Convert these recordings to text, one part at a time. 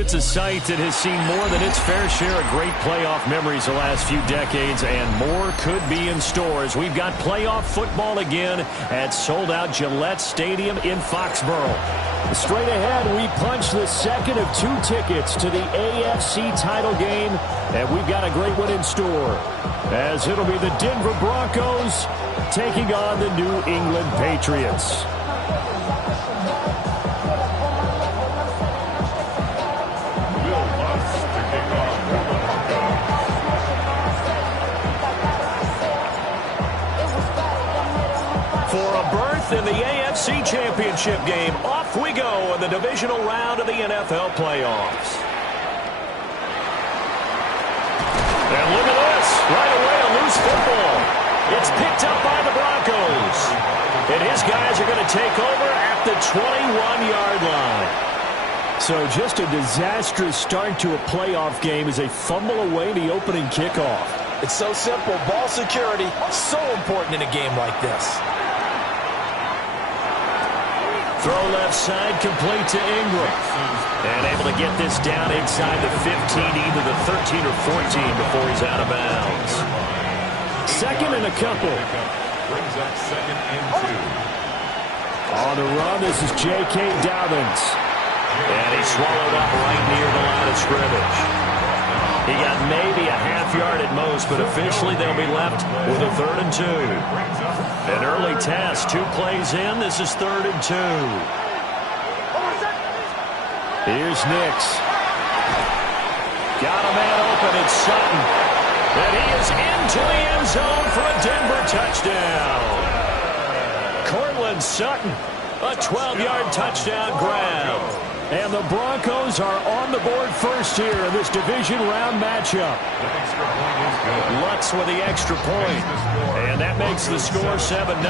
It's a site that has seen more than its fair share of great playoff memories the last few decades, and more could be in store as we've got playoff football again at sold-out Gillette Stadium in Foxborough. Straight ahead, we punch the second of 2 tickets to the AFC title game, and we've got a great one in store, as it'll be the Denver Broncos taking on the New England Patriots. In the AFC Championship game, off we go in the divisional round of the NFL playoffs. And look at this. Right away, a loose football. It's picked up by the Broncos. And his guys are going to take over at the 21-yard line. So just a disastrous start to a playoff game as they fumble away the opening kickoff. It's so simple. Ball security, so important in a game like this. Throw left side, complete to Ingram. And able to get this down inside the 15, either the 13 or 14 before he's out of bounds. Second and a couple. Brings up 2nd and 2. On the run, this is J.K. Dobbins. And he's swallowed up right near the line of scrimmage. He got maybe a half yard at most, but officially they'll be left with a 3rd and 2. An early test, 2 plays in. This is 3rd and 2. Here's Nix. Got a man open. It's Sutton. And he is into the end zone for a Denver touchdown. Cortland Sutton, a 12-yard touchdown grab. And the Broncos are on the board first here in this division round matchup. Lutz with the extra point. And that makes the score 7-0.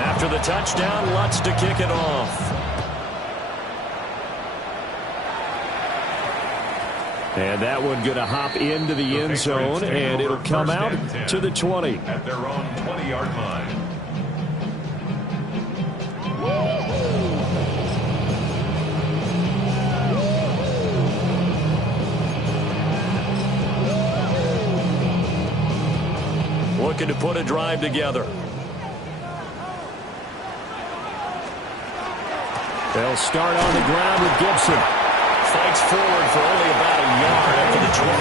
After the touchdown, Lutz to kick it off. And that one going to hop into the end zone, and it'll come out to the 20. At their own 20-yard line. Looking to put a drive together. They'll start on the ground with Gibson. Fights forward for only about a yard after the 21.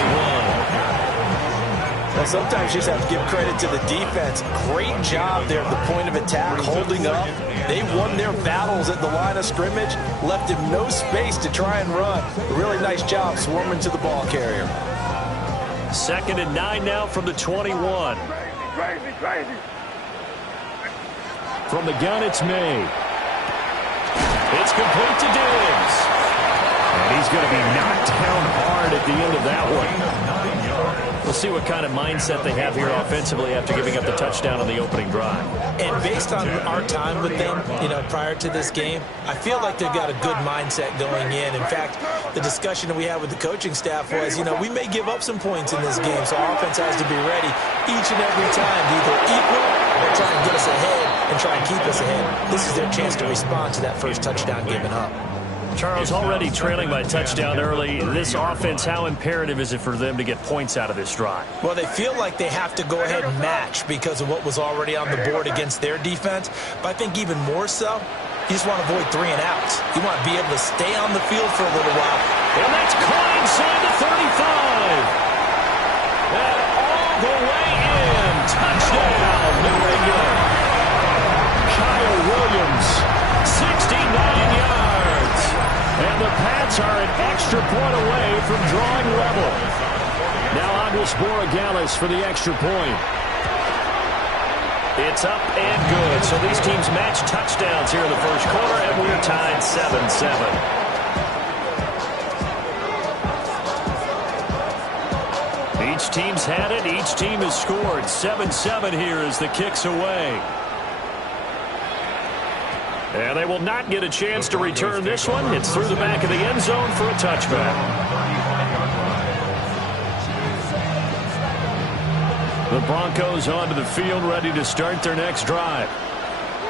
Well, sometimes you just have to give credit to the defense. Great job there at the point of attack, holding up. They won their battles at the line of scrimmage, left him no space to try and run. A really nice job swarming to the ball carrier. 2nd and 9 now from the 21. From the gun, it's May. It's complete to Diggs. And he's going to be knocked down hard at the end of that one. We'll see what kind of mindset they have here offensively after giving up the touchdown on the opening drive. And based on our time with them, prior to this game, I feel like they've got a good mindset going in. In fact, the discussion that we had with the coaching staff was, we may give up some points in this game, so our offense has to be ready each and every time to either equal or try and get us ahead and try and keep us ahead. This is their chance to respond to that first touchdown given up. Charles, already trailing by touchdown early. This offense, how imperative is it for them to get points out of this drive? Well, they feel like they have to go ahead and match because of what was already on the board against their defense. But I think even more so, you just want to avoid 3 and outs. You want to be able to stay on the field for a little while. And that's caught inside the 35. And all the way in. Touchdown, New England. Kyle Williams, 69 yards. And the Pats are an extra point away from drawing level. Now Andres Borregales for the extra point. It's up and good. So these teams match touchdowns here in the first quarter, and we're tied 7-7. Each team's had it. Each team has scored. 7-7 here as the kick's away. And they will not get a chance to return this one. It's through the back of the end zone for a touchback. The Broncos onto the field, ready to start their next drive.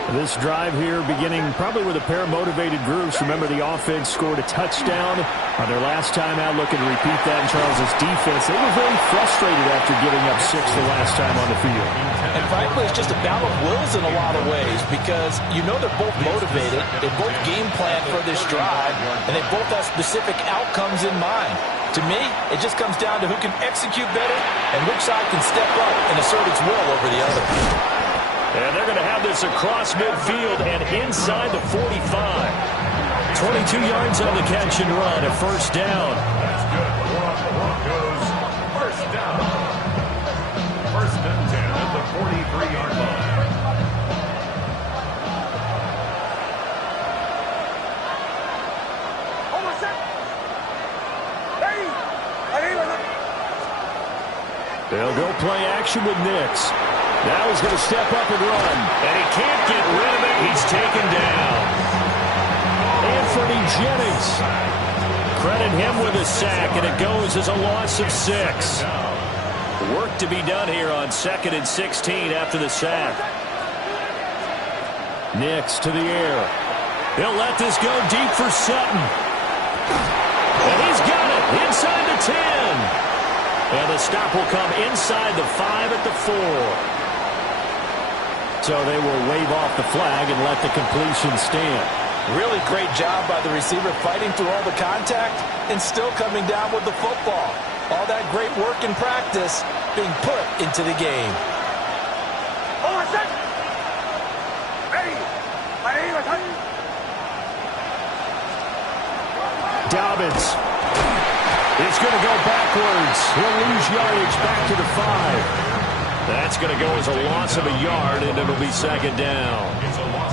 This drive here beginning probably with a pair of motivated groups. Remember, the offense scored a touchdown on their last time out, looking to repeat that in Charles' defense. They were very frustrated after giving up 6 the last time on the field. And frankly, it's just a battle of wills in a lot of ways because you know they're both motivated. They both game plan for this drive, and they both have specific outcomes in mind. To me, it just comes down to who can execute better and which side can step up and assert its will over the other. And they're going to have this across midfield and inside the 45. 22 yards on the catch and run, a first down. That's good for the Broncos. First down. First and 10 at the 43-yard line. They'll go play action with Nix. Now he's going to step up and run. And he can't get rid of it. He's taken down. Anthony Jennings. Credit him with a sack, and it goes as a loss of 6. Work to be done here on 2nd and 16 after the sack. Nix to the air. He'll let this go deep for Sutton. And he's got it inside the 10. And the stop will come inside the 5 at the 4. So they will wave off the flag and let the completion stand. Really great job by the receiver fighting through all the contact and still coming down with the football. All that great work in practice being put into the game. Dobbins is going to go backwards. He'll lose yardage back to the 5. That's going to go as a loss of a yard, and it'll be 2nd down.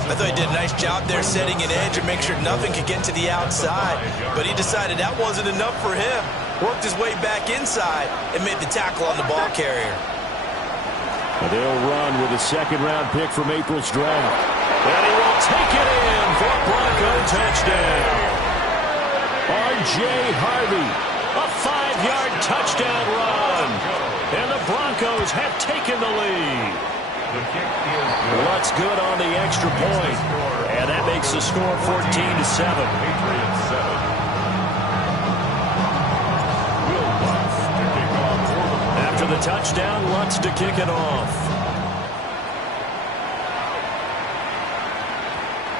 I thought he did a nice job there setting an edge and make sure nothing could get to the outside. But he decided that wasn't enough for him. Worked his way back inside and made the tackle on the ball carrier. And they'll run with a 2nd-round pick from April's draft. And he will take it in for a Bronco touchdown. R.J. Harvey, a 5-yard touchdown run. And the Broncos have taken the lead. The kick is good. What's good on the extra point? And that makes the score 14-7. Patriots 7. Will Lutz to kick off for the Broncos. After the touchdown, Lutz to kick it off.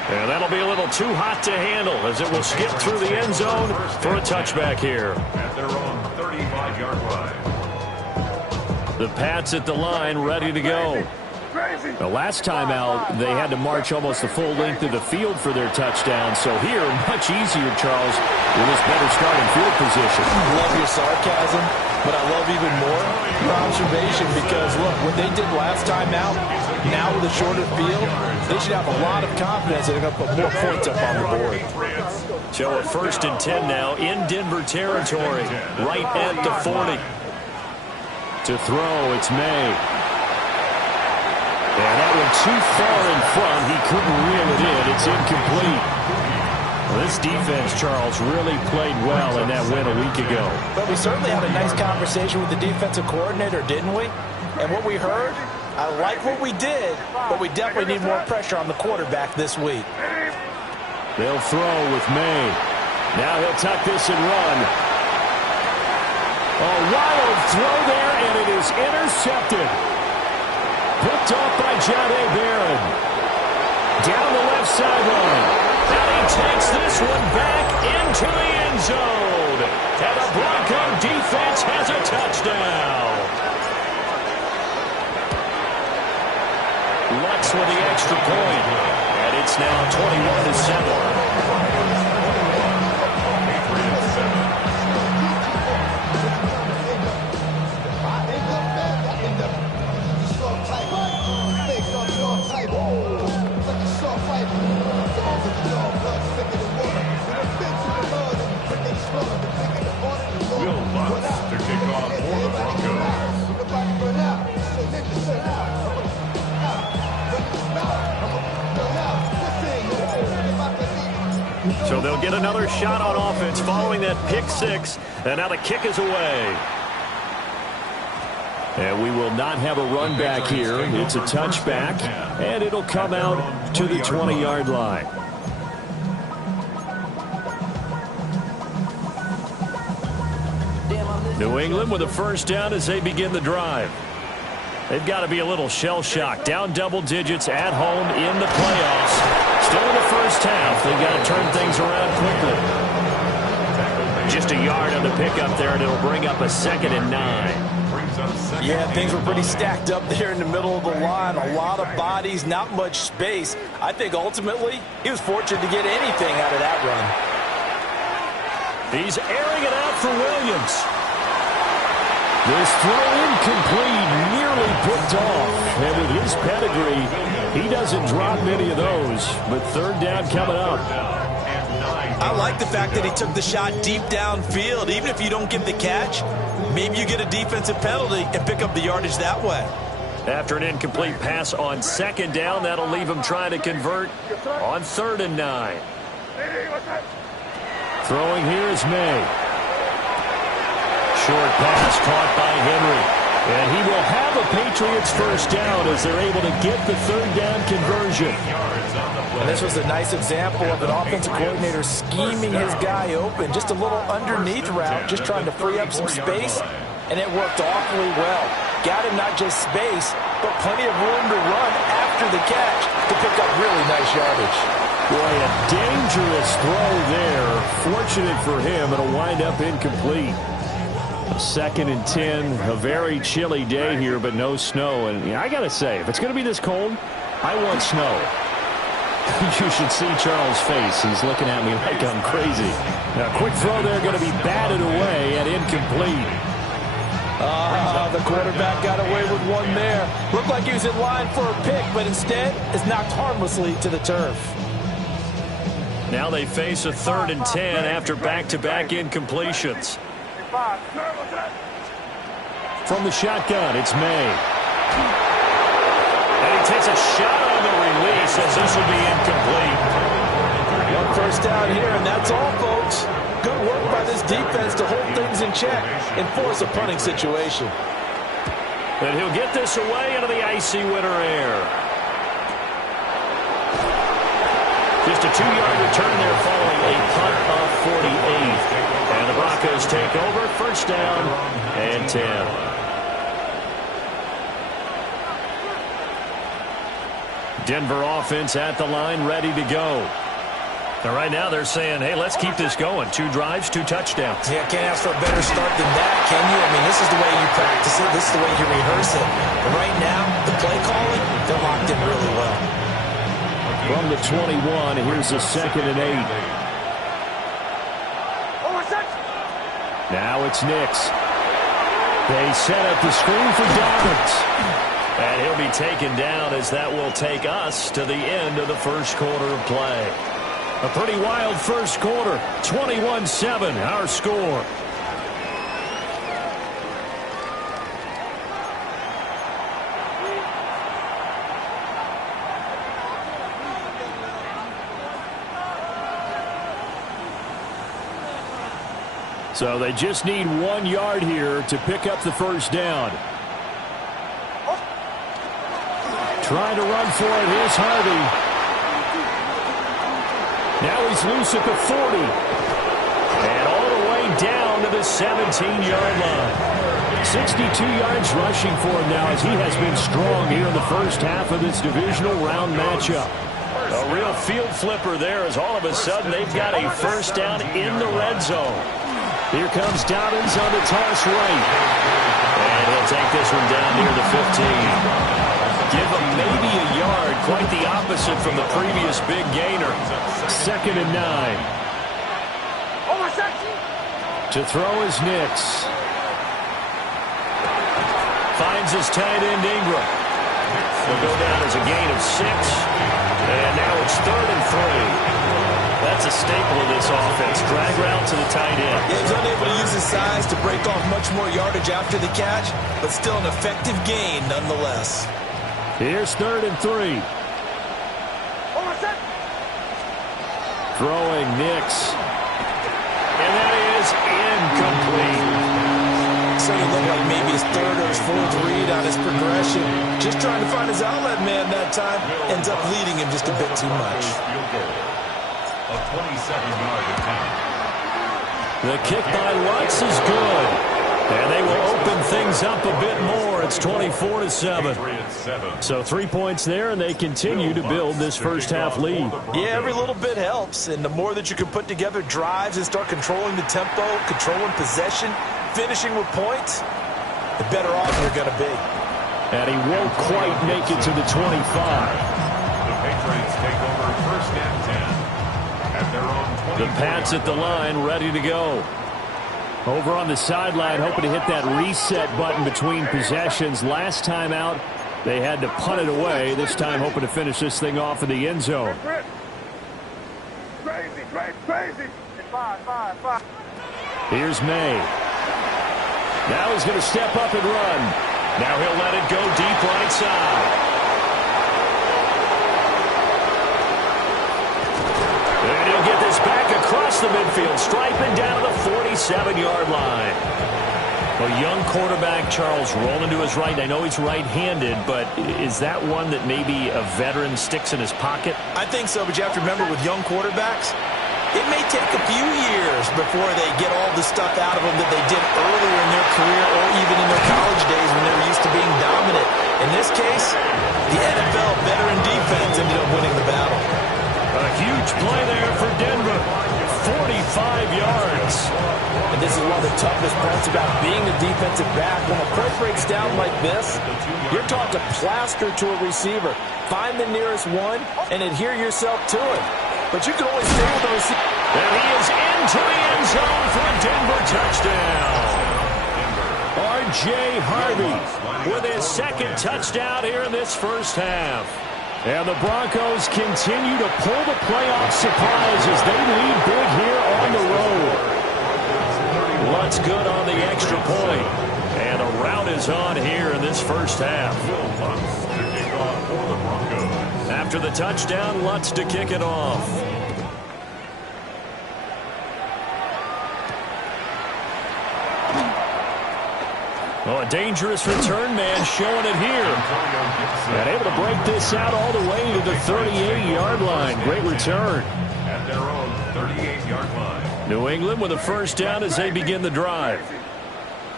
And that'll be a little too hot to handle as it will skip through the end zone for a touchback here. At their own 35-yard line. The Pats at the line, ready to go. The last time out, they had to march almost the full length of the field for their touchdown. So here, much easier, Charles, with this better starting field position. Love your sarcasm, but I love even more your observation because, look, what they did last time out, now with a shorter field, they should have a lot of confidence that they're going to put more points up on the board. So a 1st and 10 now in Denver territory, right at the 40. To throw, it's May. And that one too far in front. He couldn't reel it in. It's incomplete. Well, this defense, Charles, really played well in that win a week ago. But we certainly had a nice conversation with the defensive coordinator, didn't we? And what we heard, I like what we did, but we definitely need more pressure on the quarterback this week. They'll throw with May. Now he'll tuck this and run. A wild throw there, and it is intercepted. Picked off by John A. Barron. Down the left sideline. And he takes this one back into the end zone. And the Bronco defense has a touchdown. Lutz with the extra point. And it's now 21-7. Will Lutz to kick off for the Broncos. So they'll get another shot on offense following that pick 6. And now the kick is away. And we will not have a run back here. It's a touchback, and it'll come out to the 20-yard line. New England with a first down as they begin the drive. They've got to be a little shell-shocked. Down double digits at home in the playoffs. Still in the first half. They've got to turn things around quickly. Just a yard on the pickup there, and it'll bring up a 2nd and 9. Yeah, things were pretty stacked up there in the middle of the line. A lot of bodies, not much space. I think ultimately he was fortunate to get anything out of that run. He's airing it out for Williams. This throw incomplete, nearly picked off. And with his pedigree, he doesn't drop many of those. But third down coming up. I like the fact that he took the shot deep downfield. Even if you don't get the catch, maybe you get a defensive penalty and pick up the yardage that way. After an incomplete pass on 2nd down, that'll leave him trying to convert on 3rd and 9. Throwing here is May. Short pass caught by Henry. And he will have a Patriots first down as they're able to get the 3rd down conversion. And this was a nice example of an offensive coordinator scheming his guy open. Just a little underneath route, just trying to free up some space. And it worked awfully well. Got him not just space, but plenty of room to run after the catch to pick up really nice yardage. Boy, a dangerous throw there. Fortunate for him, it'll wind up incomplete. 2nd and 10, a very chilly day here, but no snow. And I got to say, if it's going to be this cold, I want snow. You should see Charles' face. He's looking at me like I'm crazy. Now, quick throw there, going to be batted away and incomplete. The quarterback got away with one there. Looked like he was in line for a pick, but instead is knocked harmlessly to the turf. Now they face a 3rd and 10 after back-to-back incompletions. From the shotgun, it's May. And he takes a shot on the release as this will be incomplete. One first down here, and that's all, folks. Good work by this defense to hold things in check and force a punting situation. And he'll get this away into the icy winter air. Just a 2-yard return there following a punt of 48. And the Broncos take over, first down and 10. Denver offense at the line, ready to go. And right now they're saying, hey, let's keep this going. 2 drives, 2 touchdowns. Yeah, can't ask for a better start than that, can you? I mean, this is the way you practice it. This is the way you rehearse it. But right now, the play calling, they're locked in really well. From the 21, here's a 2nd and 8. Now it's Nix. They set up the screen for Dobbins. And he'll be taken down as that will take us to the end of the first quarter of play. A pretty wild first quarter. 21-7, our score. So they just need 1 yard here to pick up the first down. Trying to run for it is Harvey. Now he's loose at the 40. And all the way down to the 17-yard line. 62 yards rushing for him now as he has been strong here in the first half of this divisional round matchup. A real field flipper there as all of a sudden they've got a first down in the red zone. Here comes Dobbins on the toss right. And he'll take this one down near the 15. Give him maybe a yard, quite the opposite from the previous big gainer. 2nd and 9. To throw is Nix. Finds his tight end Ingram. Will go down as a gain of 6. And now it's 3rd and 3. That's a staple of this offense. Drag route to the tight end. Yeah, he's unable to use his size to break off much more yardage after the catch, but still an effective gain nonetheless. Here's 3rd and 3. Throwing Nix. And that is incomplete. certainly looked like maybe his third or his fourth read on his progression. Just trying to find his outlet man that time. Ends up leading him just a bit too much. A 27-yard attempt. The kick by Lutz is good. And they will open things up a bit more. It's 24-7. So 3 points there, and they continue to build this first half lead. Yeah, every little bit helps. And the more that you can put together drives and start controlling the tempo, controlling possession, finishing with points, the better off you're going to be. And he won't quite make it to the 25. The Patriots take over first and 10 at their own 20. The Pats at the line, ready to go. Over on the sideline, hoping to hit that reset button between possessions. Last time out, they had to punt it away. This time, hoping to finish this thing off in the end zone. Crazy. Five. Here's May. Now he's going to step up and run. Now he'll let it go deep right side. And he'll get this back across the midfield, striping down to the 47-yard line. A young quarterback, Charles, rolling to his right. I know he's right-handed, but is that one that maybe a veteran sticks in his pocket? I think so, but you have to remember with young quarterbacks, it may take a few years before they get all the stuff out of them that they did earlier in their career or even in their college days when they were used to being dominant. In this case, the NFL veteran defense ended up winning the battle. A huge play there for Denver. 45 yards. And this is one of the toughest parts about being a defensive back. When a play breaks down like this, you're taught to plaster to a receiver. Find the nearest one and adhere yourself to it. But you can only stay with the receiver. And he is into the end zone for a Denver touchdown. R.J. Harvey with his second touchdown here in this first half. And the Broncos continue to pull the playoff surprise as they lead big here on the road. Lutz good on the extra point. And a rout is on here in this first half. After the touchdown, Lutz to kick it off. Oh, a dangerous return man showing it here. And able to break this out all the way to the 38-yard line. Great return. At their own 38-yard line. New England with a first down as they begin the drive.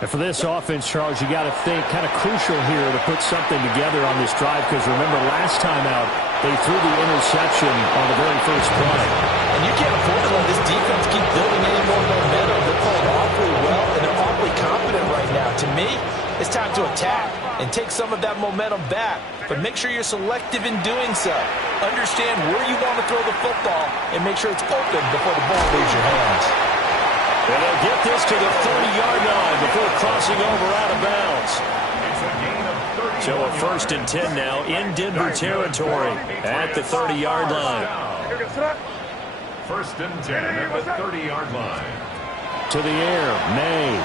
And for this offense, Charles, you got to think kind of crucial here to put something together on this drive because remember last time out, they threw the interception on the very first play. And you can't afford to let this defense keep building any more momentum. They're playing awfully well, and they're awfully confident right now. To me, it's time to attack and take some of that momentum back. But make sure you're selective in doing so. Understand where you want to throw the football and make sure it's open before the ball leaves your hands. And they'll get this to the 30-yard line before crossing over out of bounds. So a first and 10 now in Denver territory at the 30-yard line. First and 10 at the 30-yard line. To the air, May.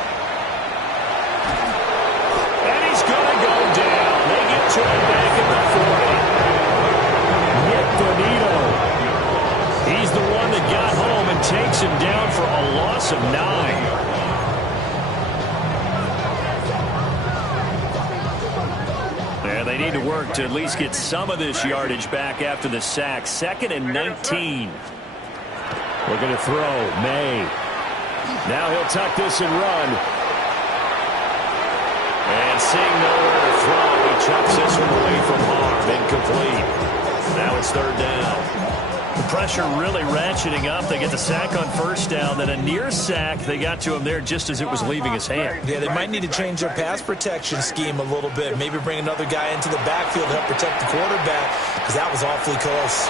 And he's going to go down. They get to him back at the 40. Nick Bonito. He's the one that got home and takes him down for a loss of 9. And they need to work to at least get some of this yardage back after the sack. 2nd and 19. Looking to throw. May. Now he'll tuck this and run. And seeing nowhere to throw, he chucks this one away from harm. Incomplete. Now it's 3rd down. The pressure really ratcheting up. They get the sack on first down. Then a near sack. They got to him there just as it was leaving his hand. Yeah, they might need to change their pass protection scheme a little bit. Maybe bring another guy into the backfield to help protect the quarterback because that was awfully close.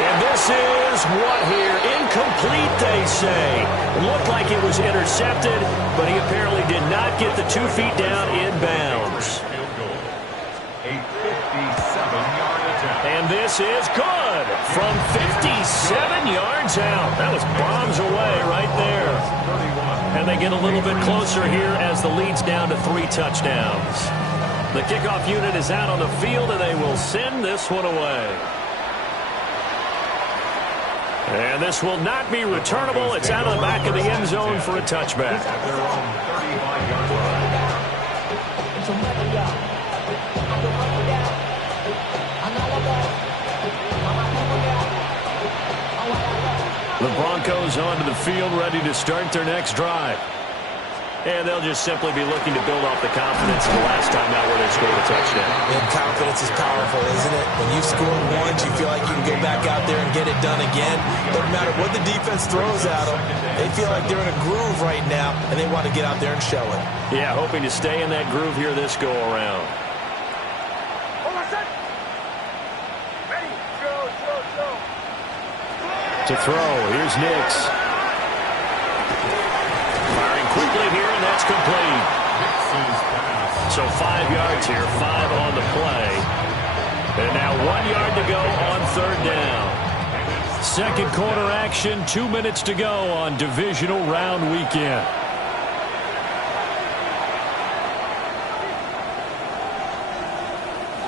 And this is what here? Incomplete, they say. It looked like it was intercepted, but he apparently did not get the 2 feet down in bounds. A 57-yard attempt. And this is good from 57 yards out. That was bombs away right there. And they get a little bit closer here as the lead's down to 3 touchdowns. The kickoff unit is out on the field, and they will send this one away. And this will not be returnable. It's out of the back of the end zone for a touchback. At their own 35-yard line. The Broncos onto the field, ready to start their next drive. And they'll just simply be looking to build off the confidence of the last time out where they scored a touchdown. And confidence is powerful, isn't it? When you've scored once, you feel like you can go back out there and get it done again. Doesn't matter what the defense throws at them. They feel like they're in a groove right now, and they want to get out there and show it. Yeah, hoping to stay in that groove here this go-around. To throw, here's Nix. Firing quickly here, and that's complete. So 5 yards here, 5 on the play. And now 1 yard to go on third down. Second quarter action, 2 minutes to go on divisional round weekend.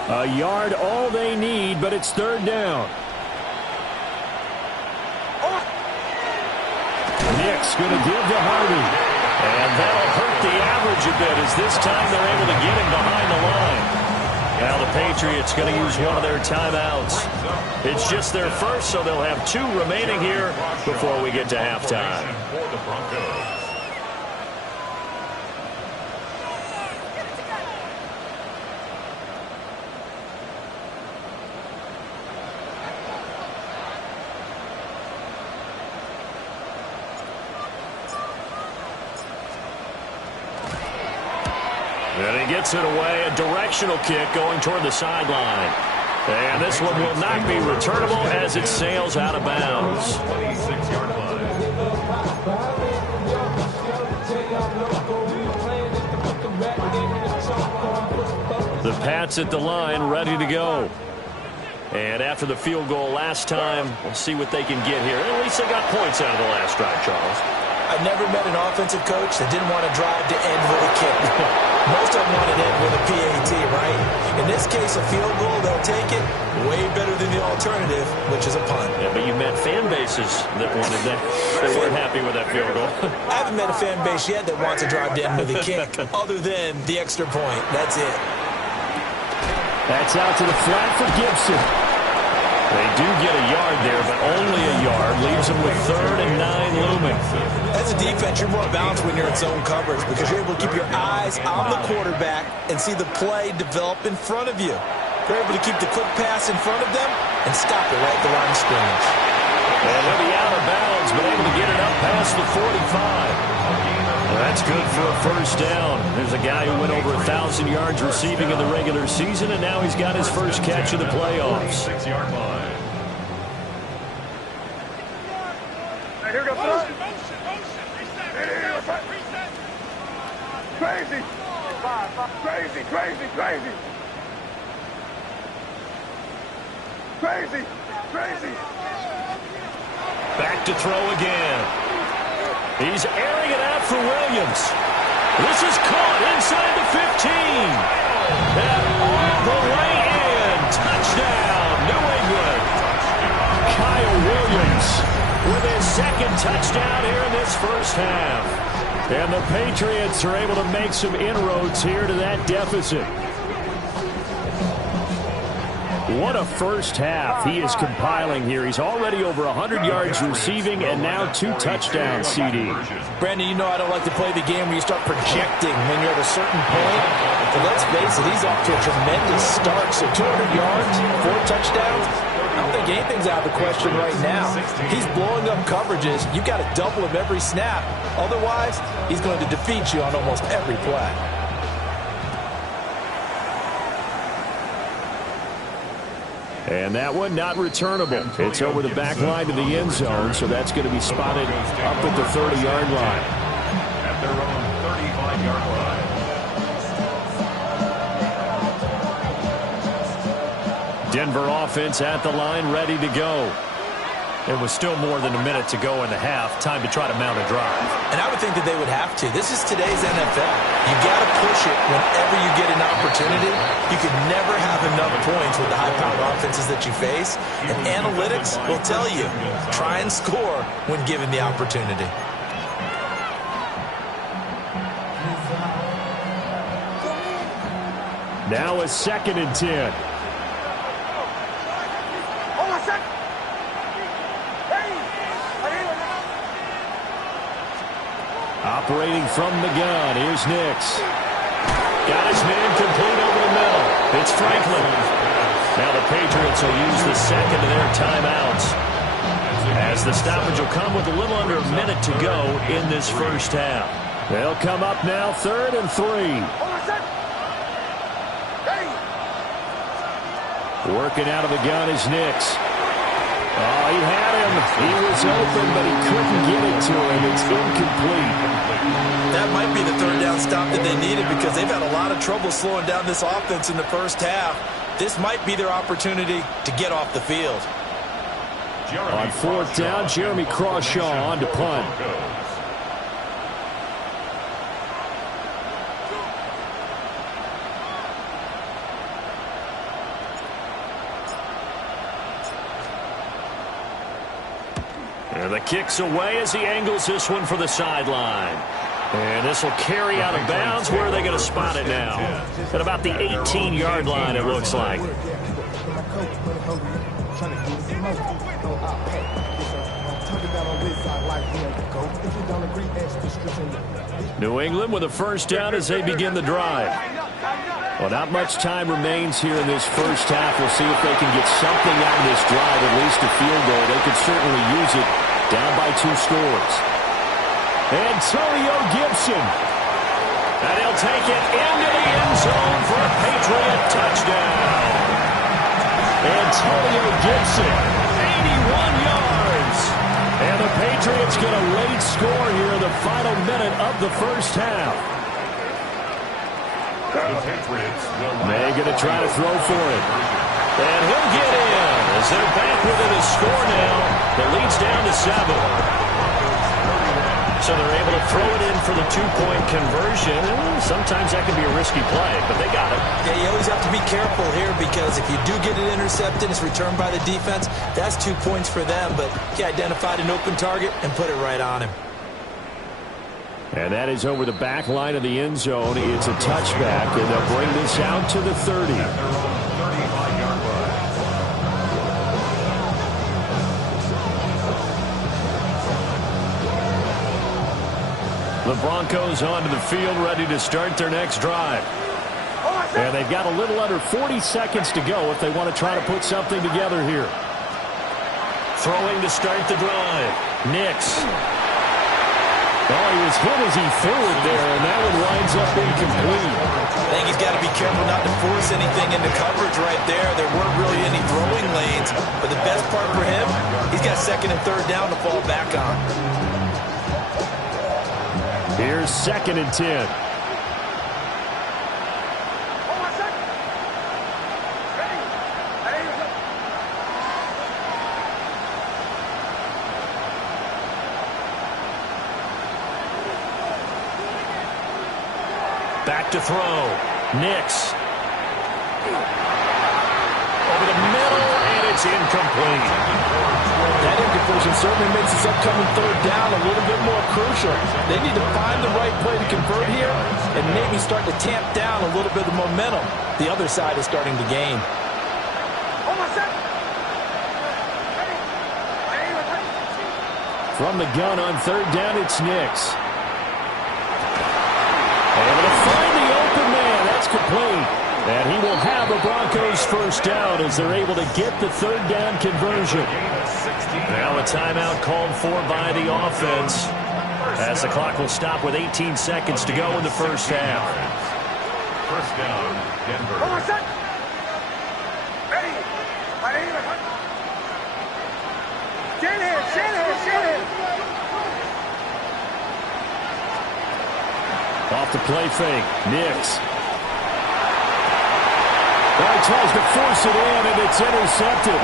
A yard all they need, but it's third down. Nick's going to give to Harvey. And that'll hurt the average a bit as this time they're able to get him behind the line. Now the Patriots going to use one of their timeouts. It's just their first, so they'll have 2 remaining here before we get to halftime. For the Broncos. And he gets it away, a directional kick going toward the sideline. And this one will not be returnable as it sails out of bounds. 26-yard line. The Pats at the line, ready to go. And after the field goal last time, we'll see what they can get here. At least they got points out of the last drive, Charles. I've never met an offensive coach that didn't want to drive to end with a kick. Most of them want to end with a PAT, right? In this case, a field goal, they'll take it. Way better than the alternative, which is a punt. Yeah, but you met fan bases that wanted that. They weren't happy with that field goal. I haven't met a fan base yet that wants to drive to end with a kick, other than the extra point. That's it. That's out to the flat for Gibson. They do get a yard there, but only a yard. Leaves them with 3rd and 9 looming. As a defense, you're more balanced when you're in zone coverage because you're able to keep your eyes on the quarterback and see the play develop in front of you. They're able to keep the quick pass in front of them and stop it right at the line of scrimmage. And they'll be out of bounds, but able to get it up past the 45. Well, that's good for a first down. There's a guy who went over 1,000 yards receiving in the regular season, and now he's got his first catch in the playoffs. 6-yard line. Here goes motion. Crazy. Crazy, crazy, crazy. Crazy, crazy. Back to throw again. He's airing it out for Williams. This is caught inside the 15. And all the way in. Touchdown, New England. Kyle Williams with his second touchdown here in this first half. And the Patriots are able to make some inroads here to that deficit. What a first half he is compiling here. He's already over 100 yards receiving and now 2 touchdowns, CD. Brandon, you know I don't like to play the game where you start projecting when you're at a certain point. But let's face it, he's off to a tremendous start. So 200 yards, 4 touchdowns. I don't think anything's out of the question right now. He's blowing up coverages. You've got to double him every snap. Otherwise, he's going to defeat you on almost every play. And that one not returnable. It's over the back line to the end zone, so that's going to be spotted up at the 30-yard line. At their own 35-yard line. Denver offense at the line, ready to go. It was still more than a minute to go in the half. Time to try to mount a drive. And I would think that they would have to. This is today's NFL. You got to push it whenever you get an opportunity. You could never have enough points with the high-powered offenses that you face. And analytics will tell you, try and score when given the opportunity. Now a 2nd and 10. Operating from the gun, here's Nix. Got his man complete over the middle. It's Franklin. Now the Patriots will use the second of their timeouts, as the stoppage will come with a little under a minute to go in this first half. They'll come up now 3rd and 3. Working out of the gun is Nix. Oh, he had him. He was open, but he couldn't get it to him. It's incomplete. That might be the 3rd down stop that they needed, because they've had a lot of trouble slowing down this offense in the first half. This might be their opportunity to get off the field. On 4th down, Jeremy Crawshaw on to punt. And the kick's away as he angles this one for the sideline. And this will carry out of bounds. Where are they going to spot it now? At about the 18-yard line, it looks like. New England with a 1st down as they begin the drive. Well, not much time remains here in this first half. We'll see if they can get something out of this drive, at least a field goal. They could certainly use it, down by 2 scores. Antonio Gibson. And he'll take it into the end zone for a Patriot touchdown. Antonio Gibson, 81 yards. And the Patriots get a late score here in the final minute of the first half. May going to try to throw for it. And he'll get in as they're back within a score now. The lead's down to 7. So they're able to throw it in for the 2-point conversion. Sometimes that can be a risky play, but they got it. Yeah, you always have to be careful here, because if you do get it intercepted, it's returned by the defense. That's 2 points for them, but he identified an open target and put it right on him. And that is over the back line of the end zone. It's a touchback, and they'll bring this out to the 30. The Broncos onto the field, ready to start their next drive. And they've got a little under 40 seconds to go if they want to try to put something together here. Throwing to start the drive. Nix. Oh, he was hit as he threw it there, and that one winds up incomplete. I think he's got to be careful not to force anything into coverage right there. There weren't really any throwing lanes, but the best part for him, he's got 2nd and 3rd down to fall back on. Here's 2nd and 10. Back to throw. Nix. Over the middle, and it's incomplete. That incompletion certainly makes this upcoming 3rd down a little bit more crucial. They need to find the right play to convert here and maybe start to tamp down a little bit of momentum. The other side is starting to gain. From the gun on 3rd down, it's Nix. Able to find the open man. That's complete. And he will have a Broncos 1st down as they're able to get the 3rd down conversion. Now a timeout called for by the offense, as the clock will stop with 18 seconds to go in the first half. 1st down, Denver. Off the play fake, Nix. He tries to force it in, and it's intercepted.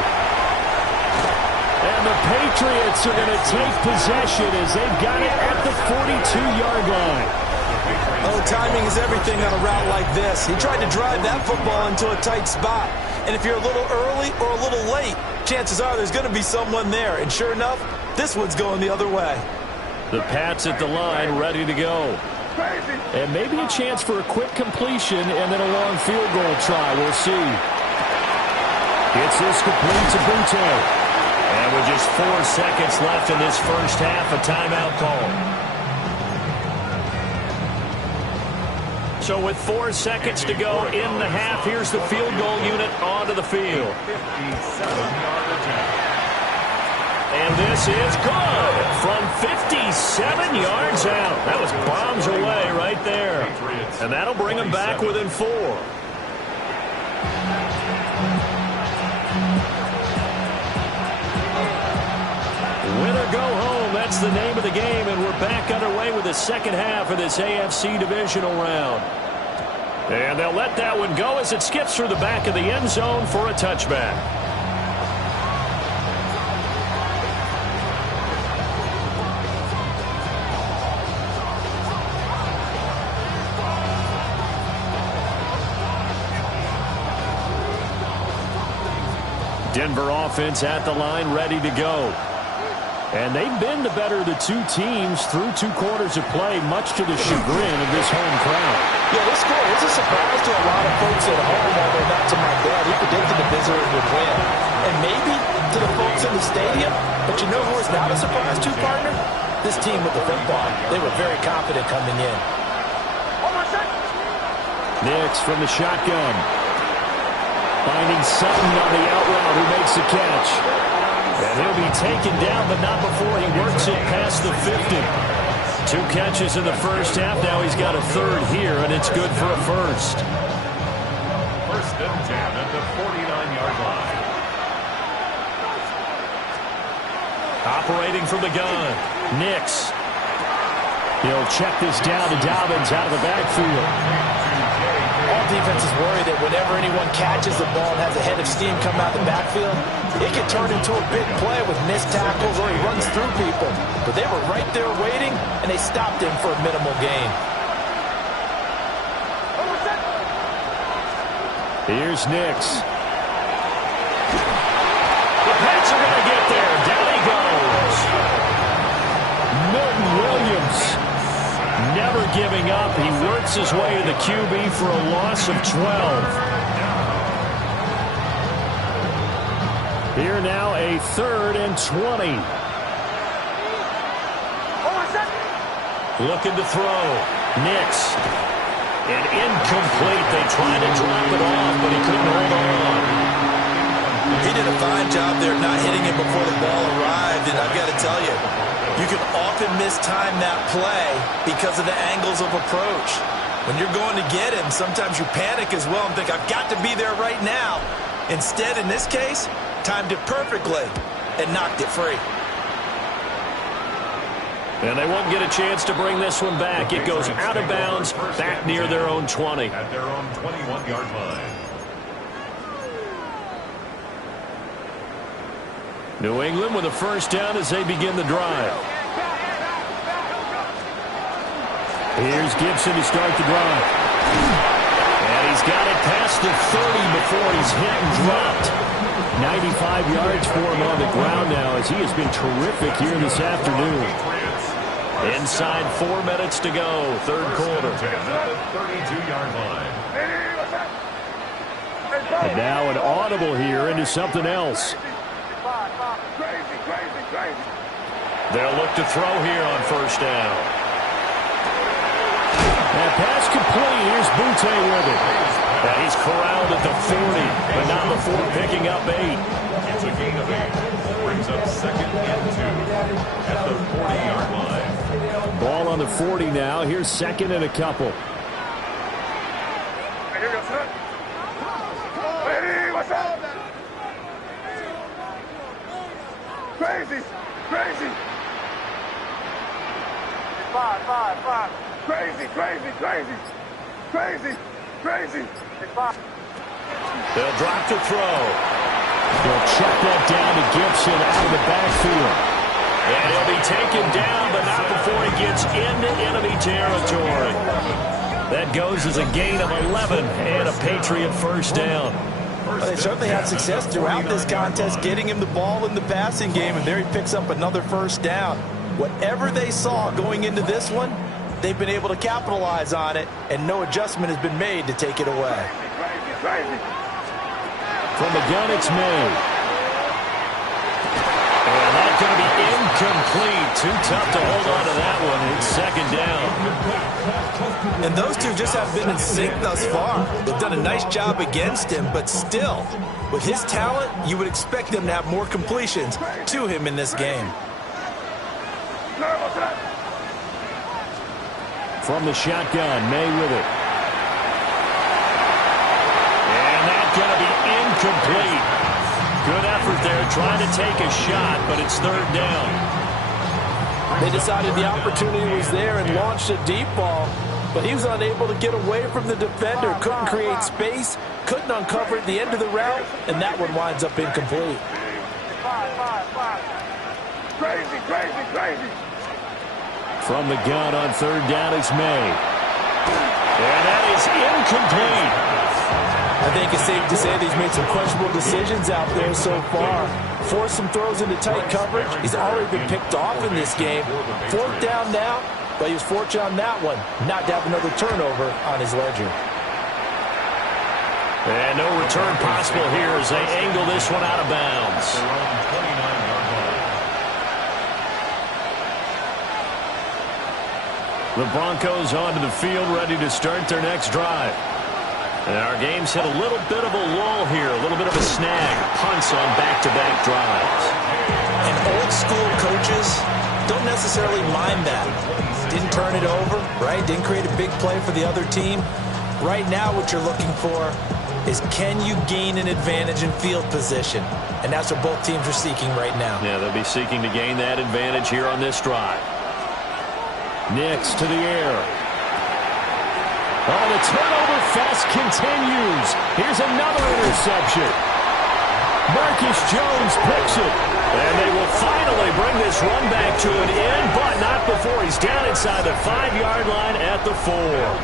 And the Patriots are going to take possession as they've got it at the 42-yard line. Oh, timing is everything on a route like this. He tried to drive that football into a tight spot. And if you're a little early or a little late, chances are there's going to be someone there. And sure enough, this one's going the other way. The Pats at the line, ready to go. And maybe a chance for a quick completion and then a long field goal try. We'll see. It's this complete to Butte. And with just 4 seconds left in this first half, a timeout call. So with 4 seconds to go in the half, here's the field goal unit onto the field. And this is good from 57 yards out. That was bombs away right there. And that'll bring them back within 4. Win or go home, that's the name of the game, and we're back underway with the second half of this AFC divisional round. And they'll let that one go as it skips through the back of the end zone for a touchback. Denver offense at the line, ready to go. And they've been the better of the two teams through 2 quarters of play, much to the chagrin of this home crowd. Yeah, this score is a surprise to a lot of folks at home, although not to my dad. He predicted the Visitor would win. And maybe to the folks in the stadium. But you know who is not a surprise to, partner? This team with the football. They were very confident coming in. Nix from the shotgun. Finding Sutton on the out route who makes the catch. And he'll be taken down, but not before he works it past the 50. 2 catches in the first half. Now he's got a third here, and it's good for a first. First and 10 at the 49-yard line. Operating from the gun, Nix. He'll check this down to Dobbins out of the backfield. All defenses worry that whenever anyone catches the ball and has a head of steam come out the backfield, it can turn into a big play with missed tackles or he runs through people. But they were right there waiting, and they stopped him for a minimal gain. Here's Nix. The Pats are going to get there. Down he goes. Milton Williams. Never giving up. He works his way to the QB for a loss of 12. Here now a 3rd and 20. Looking to throw. Nix. And incomplete. They tried to drop it off, but he couldn't hold on. He did a fine job there not hitting it before the ball arrived, and I've got to tell you, you can often mistime that play because of the angles of approach. When you're going to get him, sometimes you panic as well and think, I've got to be there right now. Instead, in this case, timed it perfectly and knocked it free. And they won't get a chance to bring this one back. It goes out of bounds, back near their own 20. At their own 21-yard line. New England with a first down as they begin the drive. Here's Gibson to start the drive. And he's got it past the 30 before he's hit and dropped. 95 yards for him on the ground now as he has been terrific here this afternoon. Inside 4 minutes to go, 3rd quarter. At the 32-yard line. And now an audible here into something else. They'll look to throw here on first down. And pass complete. Here's Butte with it. And he's corralled at the 40, but not before picking up 8. It's a gain of 8. Brings up 2nd and 2 at the 40-yard line. Ball on the 40 now. Here's 2nd and a couple. Hey, here we go, son. Hey, what's up? Crazy, crazy. 5. Crazy, crazy, crazy. Crazy, crazy. 5. They'll drop to throw. They'll check that down to Gibson out of the field. And he'll be taken down, but not before he gets into enemy territory. That goes as a gain of 11 and a Patriot first down. Well, they certainly had success throughout this contest, getting him the ball in the passing game, and there he picks up another first down. Whatever they saw going into this one, they've been able to capitalize on it, and no adjustment has been made to take it away. From the gun, it's May. And that's going to be incomplete. Too tough to hold on to that one. It's second down. And those two just have been in sync thus far. They've done a nice job against him, but still, with his talent, you would expect them to have more completions to him in this game. From the shotgun, May with it. And that's going to be incomplete. Good effort there trying to take a shot, but it's third down. They decided the opportunity was there and launched a deep ball, but he was unable to get away from the defender. Couldn't create space, couldn't uncover at the end of the route, and that one winds up incomplete. Crazy, crazy, crazy. From the gun on third down is May. And that is incomplete. I think it's safe to say that he's made some questionable decisions out there so far. Forced some throws into tight coverage. He's already been picked off in this game. Fourth down now, but he was fortunate on that one not to have another turnover on his ledger. And no return possible here as they angle this one out of bounds. The Broncos onto the field, ready to start their next drive. And our game's hit a little bit of a lull here, a little bit of a snag. Punts on back-to-back drives. And old school coaches don't necessarily mind that. Didn't turn it over, right? Didn't create a big play for the other team. Right now what you're looking for is, can you gain an advantage in field position? And that's what both teams are seeking right now. Yeah, they'll be seeking to gain that advantage here on this drive. Nix to the air. Oh, the turnover fest continues. Here's another interception. Marcus Jones picks it. And they will finally bring this run back to an end, but not before he's down inside the 5-yard line at the 4.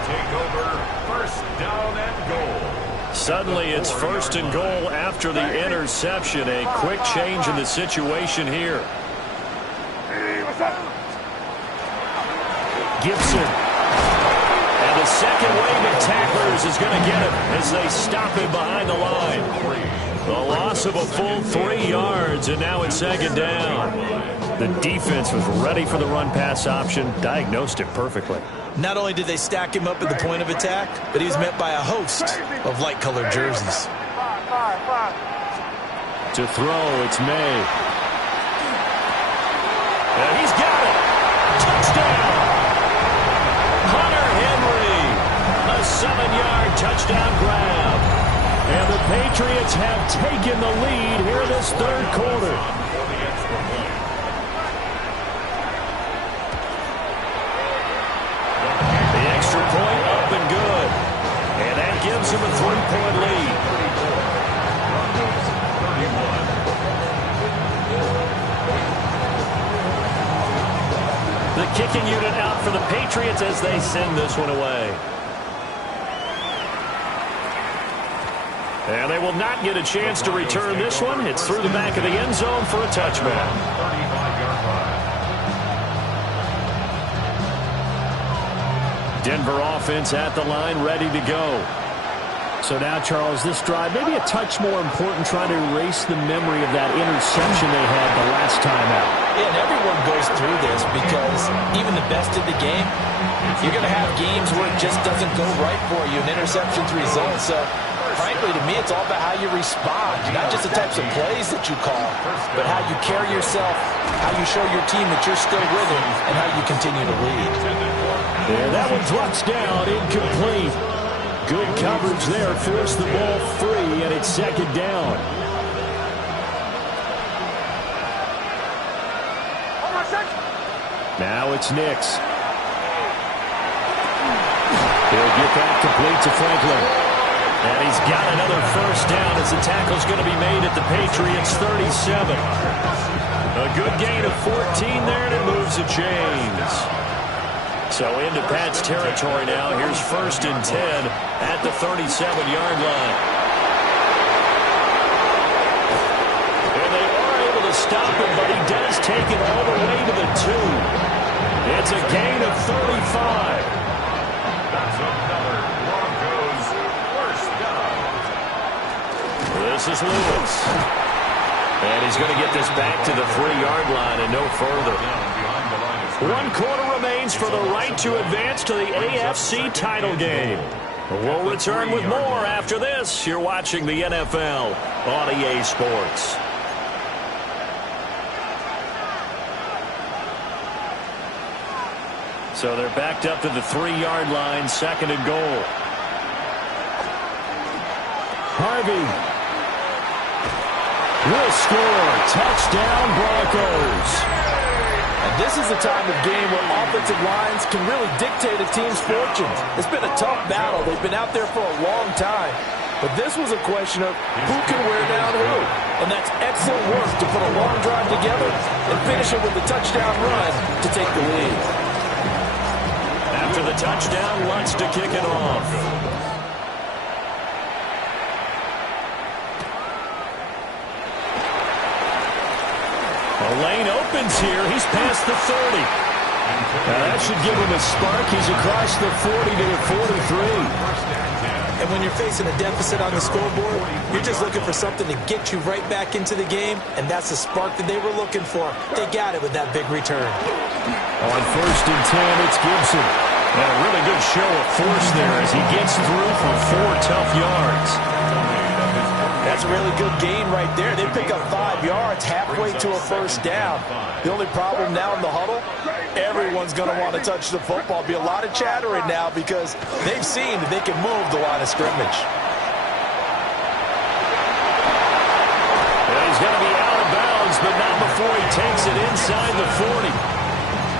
Take over, first down and goal. Suddenly it's first and goal after the interception. A quick change in the situation here. Hey, what's up? Gibson. And the second wave of tacklers is going to get him as they stop him behind the line. The loss of a full 3 yards, and now it's second down. The defense was ready for the run-pass option, diagnosed it perfectly. Not only did they stack him up at the point of attack, but he was met by a host of light-colored jerseys. To throw, it's May. And he's got it. Touchdown. Hunter Henry. A 7-yard touchdown grab. And the Patriots have taken the lead here in this third quarter. The extra point up and good. And that gives him a 3-point lead. The kicking unit out for the Patriots as they send this one away. And they will not get a chance to return this one. It's through the back of the end zone for a touchback. 35-yard run. Denver offense at the line, ready to go. So now, Charles, this drive maybe a touch more important, trying to erase the memory of that interception they had the last time out. Yeah, and everyone goes through this because even the best in the game, you're going to have games where it just doesn't go right for you, and interceptions result. So, frankly, to me, it's all about how you respond, not just the types of plays that you call, but how you carry yourself, how you show your team that you're still with it, and how you continue to lead. And that one drops down, incomplete. Good coverage there, forced the ball free, and it's second down. Now it's Nix. He'll get that complete to Franklin. And he's got another first down as the tackle's going to be made at the Patriots' 37. A Good gain of 14 there, and it moves the chains. So into Pat's territory now. Here's 1st and 10 at the 37-yard line. And they are able to stop him, but he does take it all the way to the 2. It's a gain of 35. That's another Broncos first down. This is Lewis. And he's going to get this back to the 3-yard line and no further. 1 quarter remains for the right to advance to the AFC title game. We'll return with more after this. You're watching the NFL on EA Sports. So they're backed up to the 3-yard line, 2nd and goal. Harvey will score. Touchdown, Broncos. And this is a time of game where offensive lines can really dictate a team's fortunes. It's been a tough battle. They've been out there for a long time. But this was a question of who can wear down who. And that's excellent work to put a long drive together and finish it with a touchdown run to take the lead. After the touchdown, Lutz to kick it off. The lane opens here. He's past the 30. Now that should give him a spark. He's across the 40 to the 43. And when you're facing a deficit on the scoreboard, you're just looking for something to get you right back into the game, and that's the spark that they were looking for. They got it with that big return. On 1st and 10, it's Gibson. And a really good show of force there as he gets through for 4 tough yards. That's a really good gain right there. They pick up 5 yards halfway to a first down. The only problem now in the huddle, everyone's going to want to touch the football. Be a lot of chattering now because they've seen that they can move the line of scrimmage. And he's going to be out of bounds, but not before he takes it inside the 40.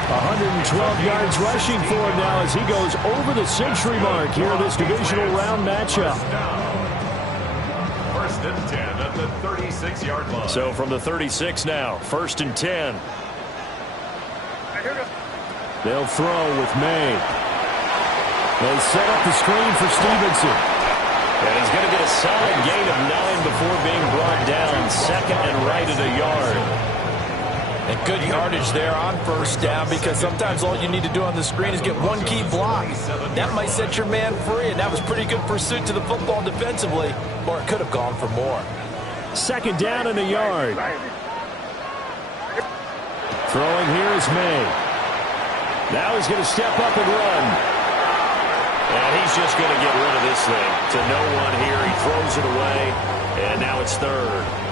112 yards rushing for him now as he goes over the century mark here in this divisional round matchup. 1st and 10 at the 36-yard line. So from the 36 now, 1st and 10. They'll throw with May. They set up the screen for Stevenson. And he's going to get a solid gain of 9 before being brought down. 2nd and right at a yard. And good yardage there on first down because sometimes all you need to do on the screen is get one key block. That might set your man free, and that was pretty good pursuit to the football defensively, or it could have gone for more. 2nd down and a yard. Throwing here is May. Now he's going to step up and run. And he's just going to get rid of this thing to no one here. He throws it away, and now it's 3rd.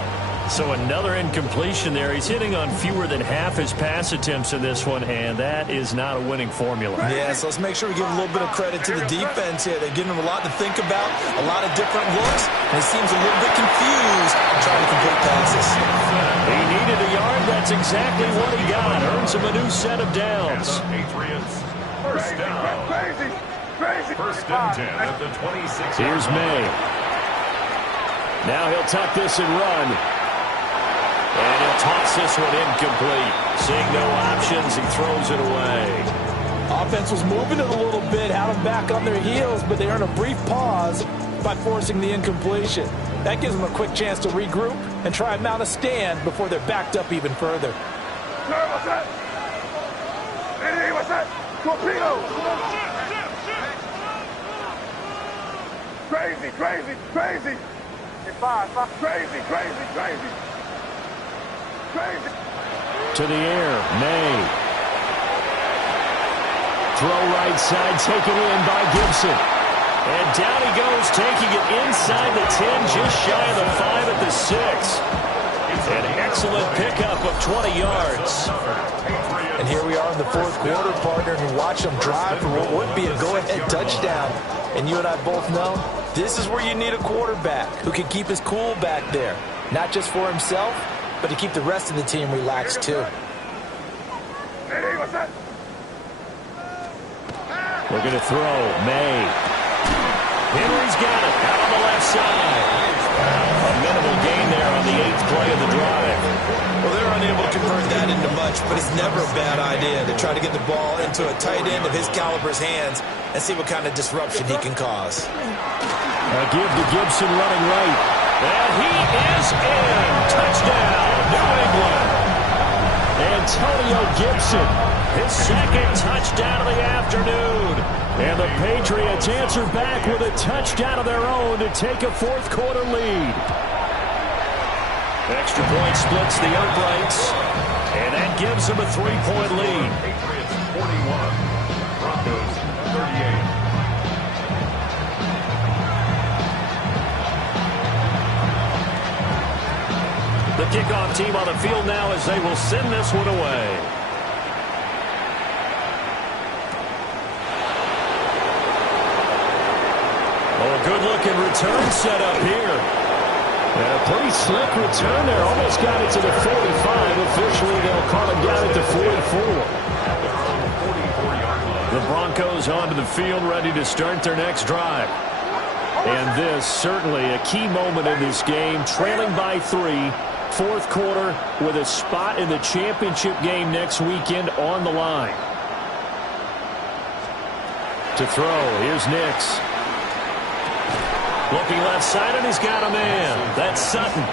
So another incompletion there. He's hitting on fewer than half his pass attempts in this one, and that is not a winning formula. Yeah, so let's make sure we give a little bit of credit to the defense here. They're giving him a lot to think about, a lot of different looks, and he seems a little bit confused trying to complete passes. He needed a yard. That's exactly what he got. Earns him a new set of downs. Patriots first down. 1st and 10 at the 26. Here's May. Now he'll tuck this and run. And he'll toss this one incomplete. Seeing no options, he throws it away. Offense was moving it a little bit, had them back on their heels, but they earn a brief pause by forcing the incompletion. That gives them a quick chance to regroup and try and mount a stand before they're backed up even further. What's that? Hey, what's that? Torpedo! Crazy, crazy, crazy! Crazy, crazy, crazy! Crazy! To the air, May. Throw right side, taken in by Gibson. And down he goes, taking it inside the 10, just shy of the 5 at the 6. An excellent pickup of 20 yards. And here we are in the 4th quarter, partner, and watch them drive for what would be a go-ahead touchdown. And you and I both know this is where you need a quarterback who can keep his cool back there. Not just for himself, but to keep the rest of the team relaxed too. Hey, what's that? We're going to throw. May. Henry's got it out on the left side. A minimal gain there on the 8th play of the drive. Well, they're unable to convert that much, but it's never a bad idea to try to get the ball into a tight end of his caliber's hands and see what kind of disruption he can cause. A give to Gibson running right. And he is in. Touchdown, New England. Antonio Gibson, his second touchdown of the afternoon. And the Patriots answer back with a touchdown of their own to take a fourth-quarter lead. Extra point splits the uprights, and that gives them a 3-point lead. Patriots 41, Broncos 38. The kickoff team on the field now as they will send this one away. Oh, a good-looking return set up here. And a pretty slick return there. Almost got it to the 45. Officially, they'll call it down at the 44. The Broncos onto the field, ready to start their next drive. And this, certainly a key moment in this game. Trailing by 3, fourth quarter, with a spot in the championship game next weekend on the line. To throw, here's Nix. Looking left side, and he's got a man. That's Sutton.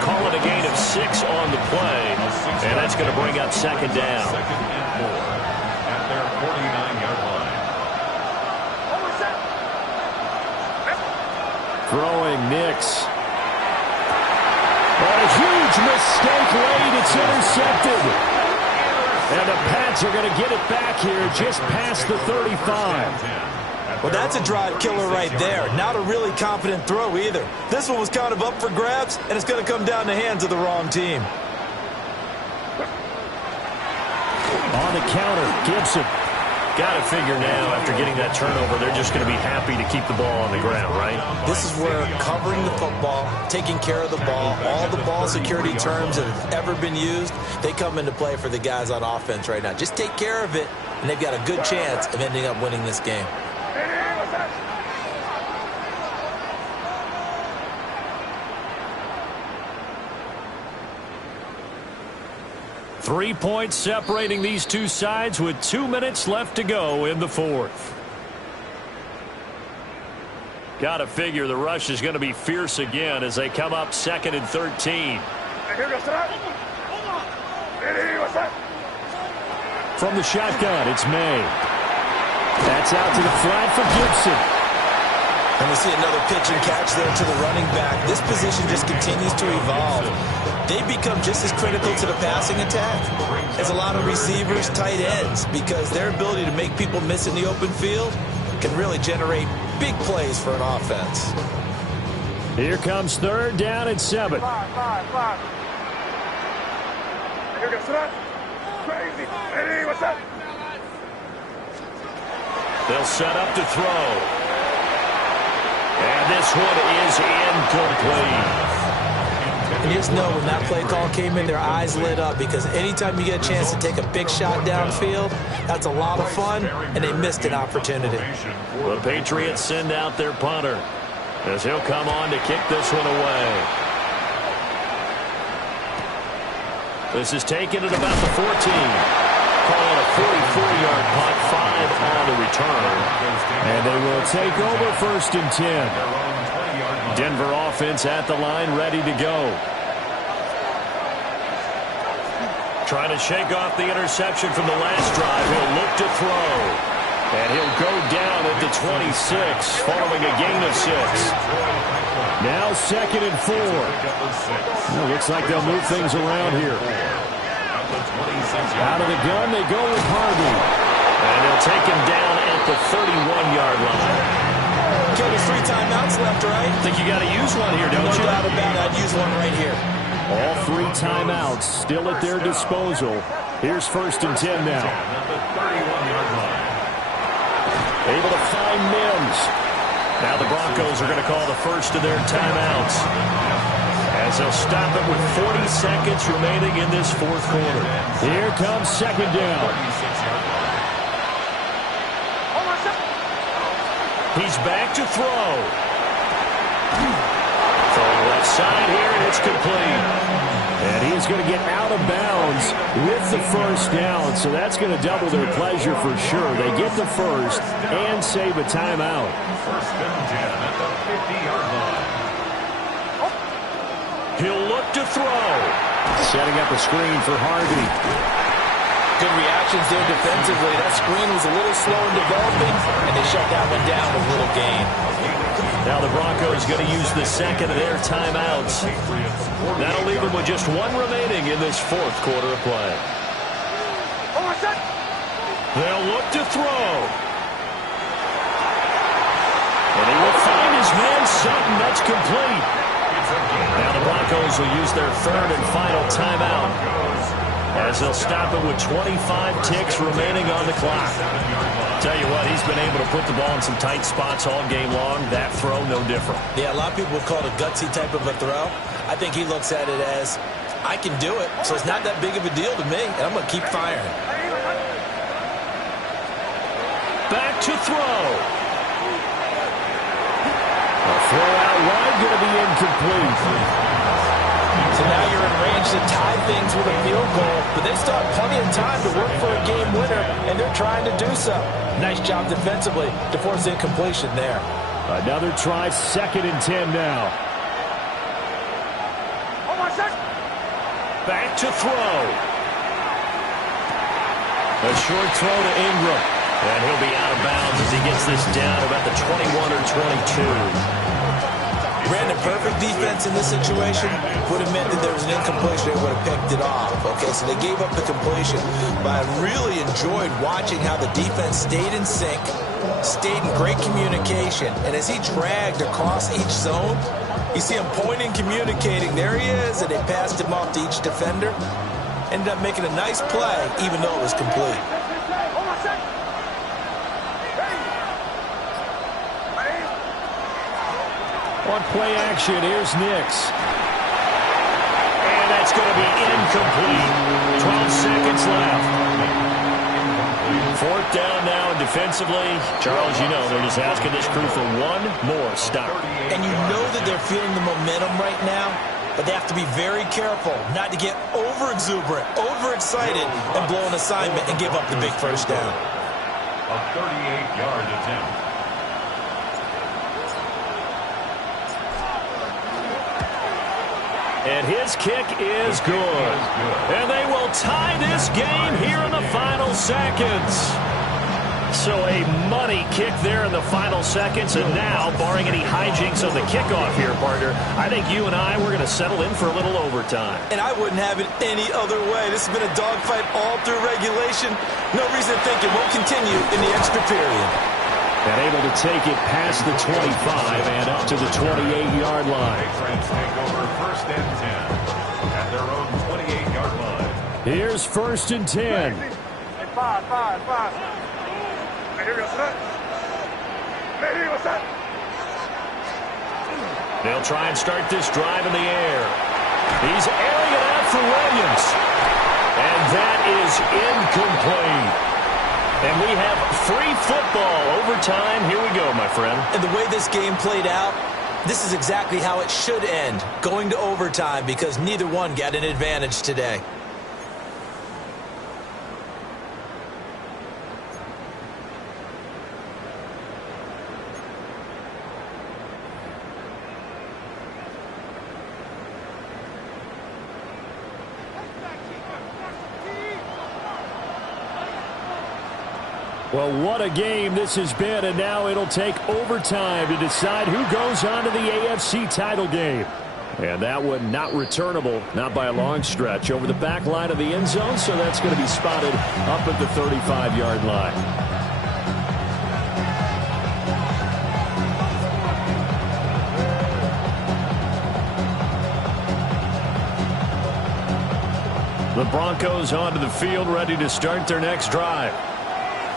Call it a gain of 6 on the play, and that's going to bring up second down. Second and 4 at their 49-yard line. Throwing Nix. A huge mistake late. It's intercepted. And the Pats are going to get it back here just past the 35. Well, that's a drive killer right there. Not a really confident throw either. This one was kind of up for grabs, and it's going to come down the hands of the wrong team. On the counter, Gibson. Got to figure now, after getting that turnover, they're just going to be happy to keep the ball on the ground, right? This is where covering the football, taking care of the ball, all the ball security terms that have ever been used, they come into play for the guys on offense right now. Just take care of it, and they've got a good chance of ending up winning this game. 3 points separating these two sides with 2 minutes left to go in the fourth. Got to figure the rush is going to be fierce again as they come up 2nd and 13. From the shotgun, it's May. That's out to the flat for Gibson. And we see another pitch and catch there to the running back. This position just continues to evolve. They become just as critical to the passing attack as a lot of receivers, tight ends, because their ability to make people miss in the open field can really generate big plays for an offense. Here comes 3rd down and 7. They'll set up to throw. And this one is incomplete. And you just know when that play call came in, their eyes lit up, because anytime you get a chance to take a big shot downfield, that's a lot of fun, and they missed an opportunity. The Patriots send out their punter as he'll come on to kick this one away. This is taken at about the 14. Call it a 44-yard punt, 5 on the return. And they will take over 1st and 10. Denver offense at the line, ready to go. Trying to shake off the interception from the last drive. He'll look to throw. And he'll go down at the 26, following a gain of 6. Now 2nd and 4. Well, looks like they'll move things around here. Out of the gun, they go with Harvey. And they'll take him down at the 31-yard line. Okay, there's 3 timeouts left, right? I think you got to use one here, don't you? No doubt about it. I'd use one right here. All 3 timeouts still at their disposal. Here's 1st and 10 now. Able to find Mims. Now the Broncos are going to call the first of their timeouts, as they'll stop it with 40 seconds remaining in this fourth quarter. Here comes 2nd down. He's back to throw. Throwing left side here, and it's complete. And he is going to get out of bounds with the first down, so that's going to double their pleasure for sure. They get the first and save a timeout. First and 10 at the 50-yard line. He'll look to throw. Setting up a screen for Harvey. Good reactions there defensively. That screen was a little slow in developing, and they shut that one down with little gain. Now the Broncos going to use the second of their timeouts. That'll leave them with just one remaining in this fourth quarter of play. They'll look to throw. And he will find his man Sutton. That's complete. Now the Broncos will use their third and final timeout, as they'll stop it with 25 ticks remaining on the clock. Tell you what, he's been able to put the ball in some tight spots all game long. That throw, no different. Yeah, a lot of people would call it a gutsy type of a throw. I think he looks at it as, I can do it, so it's not that big of a deal to me, and I'm going to keep firing. Back to throw. A throw out wide, going to be incomplete. So now you're in range to tie things with a field goal, but they still have plenty of time to work for a game winner, and they're trying to do so. Nice job defensively to force incompletion there. Another try, second and 10 now. Back to throw. A short throw to Ingram. And he'll be out of bounds as he gets this down about the 21 or 22. Brandon, perfect defense in this situation would have meant that there was an incompletion. They would have picked it off. Okay, so they gave up the completion. But I really enjoyed watching how the defense stayed in sync, stayed in great communication. And as he dragged across each zone, you see him pointing, communicating. There he is, and they passed him off to each defender. Ended up making a nice play, even though it was complete. On play action, here's Nix. And that's going to be incomplete. 12 seconds left. Fourth down now, and defensively, Charles, you know, they're just asking this crew for one more stop. And you know that they're feeling the momentum right now, but they have to be very careful not to get over-exuberant, over-excited, and blow an assignment and give up the big first down. A 38-yard attempt. And his kick is good. And they will tie this game here in the final seconds. So a money kick there in the final seconds. And now, barring any hijinks on the kickoff here, partner, I think you and I, we're going to settle in for a little overtime. And I wouldn't have it any other way. This has been a dogfight all through regulation. No reason to think it won't continue in the extra period. And able to take it past the 25 and up to the 28-yard line. Patriots take over first and 10 at their own 28-yard line. Here's first and 10. They'll try and start this drive in the air. He's airing it out for Williams. And that is incomplete. And we have free football overtime. Here we go, my friend. And the way this game played out, this is exactly how it should end, going to overtime, because neither one got an advantage today. Well, what a game this has been, and now it'll take overtime to decide who goes on to the AFC title game. And that one not returnable, not by a long stretch, over the back line of the end zone, so that's going to be spotted up at the 35-yard line. The Broncos onto the field, ready to start their next drive.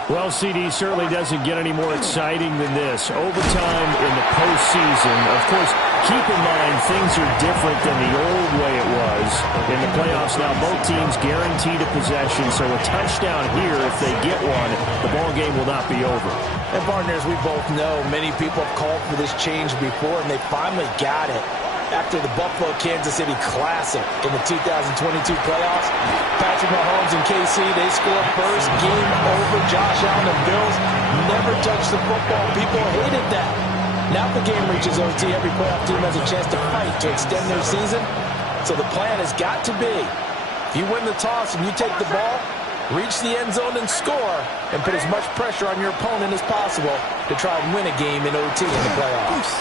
Well, CD, certainly doesn't get any more exciting than this. Overtime in the postseason. Of course, keep in mind things are different than the old way it was. In the playoffs now, both teams guaranteed a possession, so a touchdown here, if they get one, the ball game will not be over. And partners, we both know many people have called for this change before, and they finally got it. after the Buffalo-Kansas City Classic in the 2022 playoffs. Patrick Mahomes and KC, they scored first. Game over. Josh Allen and Bills never touched the football. People hated that. Now the game reaches OT. Every playoff team has a chance to fight to extend their season. So the plan has got to be, if you win the toss and you take the ball, reach the end zone and score, and put as much pressure on your opponent as possible to try and win a game in OT in the playoffs.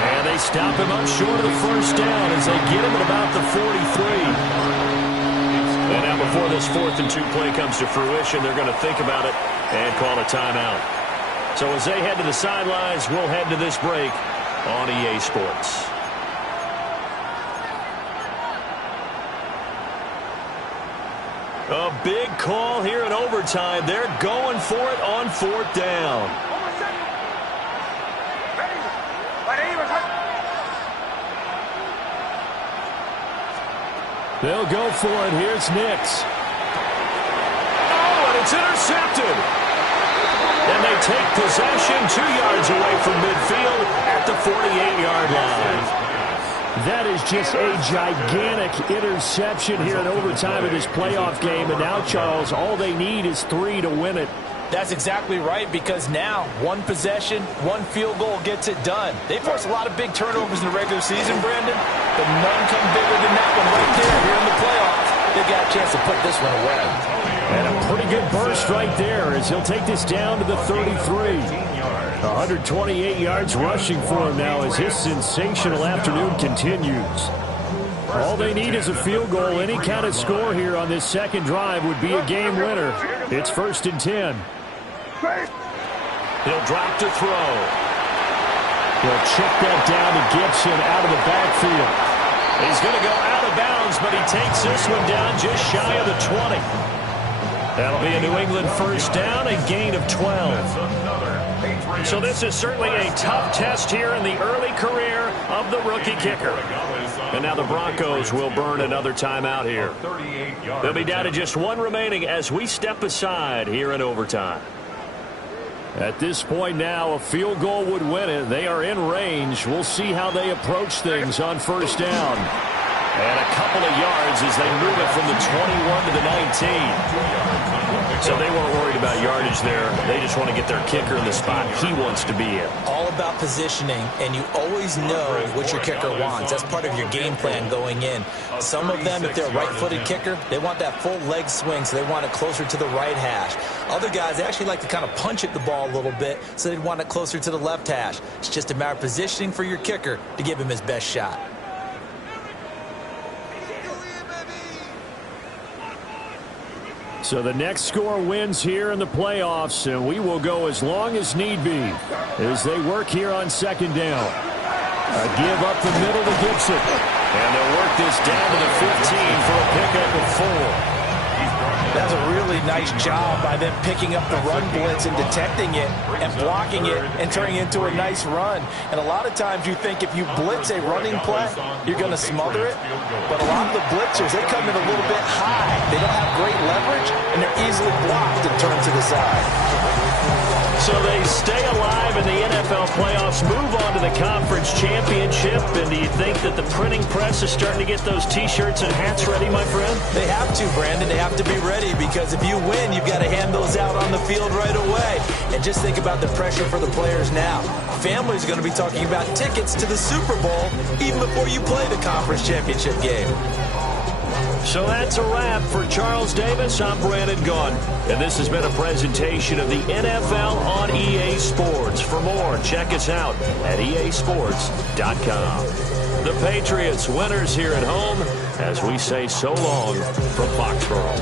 And they stop him up short of the first down as they get him at about the 43. And now before this 4th and 2 play comes to fruition, they're going to think about it and call a timeout. So as they head to the sidelines, we'll head to this break on EA Sports. A big call here in overtime. They're going for it on 4th down. They'll go for it. Here's Nix. Oh, and it's intercepted. And they take possession 2 yards away from midfield at the 48-yard line. That is just a gigantic interception here in overtime of this playoff game. And now, Charles, all they need is 3 to win it. That's exactly right, because now one possession, one field goal gets it done. They force a lot of big turnovers in the regular season, Brandon, but none come bigger than that one right there here in the playoffs. They got a chance to put this one away. And a pretty good burst right there as he'll take this down to the 33. 128 yards rushing for him now as his sensational afternoon continues. All they need is a field goal. Any kind of score here on this second drive would be a game winner. It's 1st and 10. He'll drop to throw. He'll check that down to Gibson out of the backfield. He's going to go out of bounds, but he takes this one down just shy of the 20. That'll be a New England first down, a gain of 12. So this is certainly a tough test here in the early career of the rookie kicker. And now the Broncos will burn another timeout here. They'll be down to just 1 remaining as we step aside here in overtime. At this point now, a field goal would win it. They are in range. We'll see how they approach things on first down. And a couple of yards as they move it from the 21 to the 19. So they weren't worried about yardage there. They just want to get their kicker in the spot he wants to be in. All about positioning, and you always know what your kicker wants. That's part of your game plan going in. Some of them, if they're a right-footed kicker, they want that full leg swing, so they want it closer to the right hash. Other guys, they actually like to kind of punch at the ball a little bit, so they want it closer to the left hash. It's just a matter of positioning for your kicker to give him his best shot. So the next score wins here in the playoffs, and we will go as long as need be as they work here on second down. A give up the middle to Gibson. And they'll work this down to the 15 for a pickup of 4. That's a really nice job by them picking up the run blitz and detecting it and blocking it and turning it into a nice run. And a lot of times you think if you blitz a running play, you're going to smother it. But a lot of the blitzers, they come in a little bit high. They don't have great leverage, and they're easily blocked and turned to the side. So they stay alive in the NFL playoffs, move on to the conference championship. And do you think that the printing press is starting to get those T-shirts and hats ready, my friend? They have to, Brandon. They have to be ready, because if you win, you've got to hand those out on the field right away. And just think about the pressure for the players now. Families are going to be talking about tickets to the Super Bowl even before you play the conference championship game. So that's a wrap for Charles Davis. I'm Brandon Gunn, and this has been a presentation of the NFL on EA Sports. For more, check us out at easports.com. The Patriots winners here at home as we say so long from Foxborough.